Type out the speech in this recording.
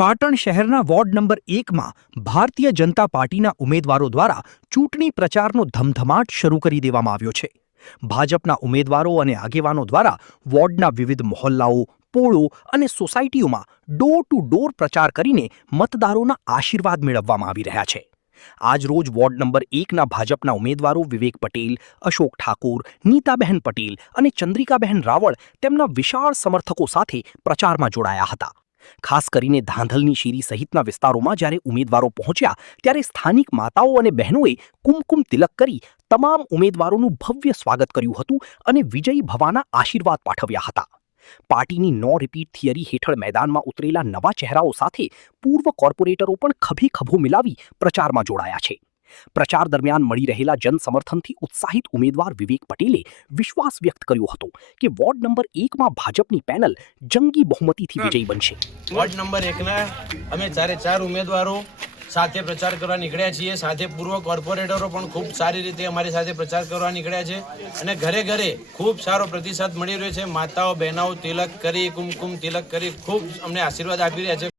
પાટણ શહેરના ward number 1માં Bharatiya Janata પાર્ટીના ઉમેદવારો દ્વારા ચૂંટણી પ્રચારનો ધમધમાટ શરૂ કરી દેવામાં આવ્યો છે. ભાજપના ઉમેદવારો અને આગેવાનો દ્વારા વોર્ડના વિવિધ મહોલ્લાઓ, પોળો અને સોસાયટીઓમાં ડોર ટુ ડોર પ્રચાર કરીને મતદારોના આશીર્વાદ મેળવવામાં આવી રહ્યા છે. આજરોજ વોર્ડ નંબર 1ના ભાજપના ઉમેદવારો વિવેક પટેલ, અશોક ઠાકોર, નીતાબહેન પટેલ અને ચંદ્રિકાબહેન રાવળ તેમના વિશાળ સમર્થકો સાથે પ્રચારમાં જોડાયા હતા. ખાસ કરીને ધાંધલની શેરી સહિતના વિસ્તારોમાં જ્યારે ઉમેદવારો પહોંચ્યા ત્યારે સ્થાનિક માતાઓ અને બહેનોએ કુમકુમ તિલક કરી તમામ ઉમેદવારોનું ભવ્ય સ્વાગત કર્યું હતું અને વિજયી ભવાના આશીર્વાદ પાઠવ્યા હતા. પાર્ટીની નો રિપીટ થિયરી હેઠળ મેદાનમાં ઉતરેલા નવા ચહેરાઓ સાથે પૂર્વ કોર્પોરેટરો પણ ખભે ખભો મિલાવી પ્રચારમાં જોડાયા છે. પ્રચાર દરમિયાન મળી રહેલા જનસમર્થનથી ઉત્સાહિત ઉમેદવાર વિવેક પટેલે વિશ્વાસ વ્યક્ત કર્યો હતો કે વોર્ડ નંબર 1માં ભાજપની પેનલ જંગી બહુમતીથી વિજયી બનશે. વોર્ડ નંબર 1ના અમે ચાર ઉમેદવારો સાથે પ્રચાર કરવા નીકળ્યા છીએ. સાથે પૂર્વ કોર્પોરેટરો પણ ખૂબ સારી રીતે અમારી સાથે પ્રચાર કરવા નીકળ્યા છે અને ઘરે ઘરે ખૂબ સારો પ્રતિસાદ મળી રહ્યો છે. માતાઓ બહેનાઓ તિલક કરી, કુમકુમ તિલક કરી ખૂબ અમને આશીર્વાદ આપી રહ્યા છે.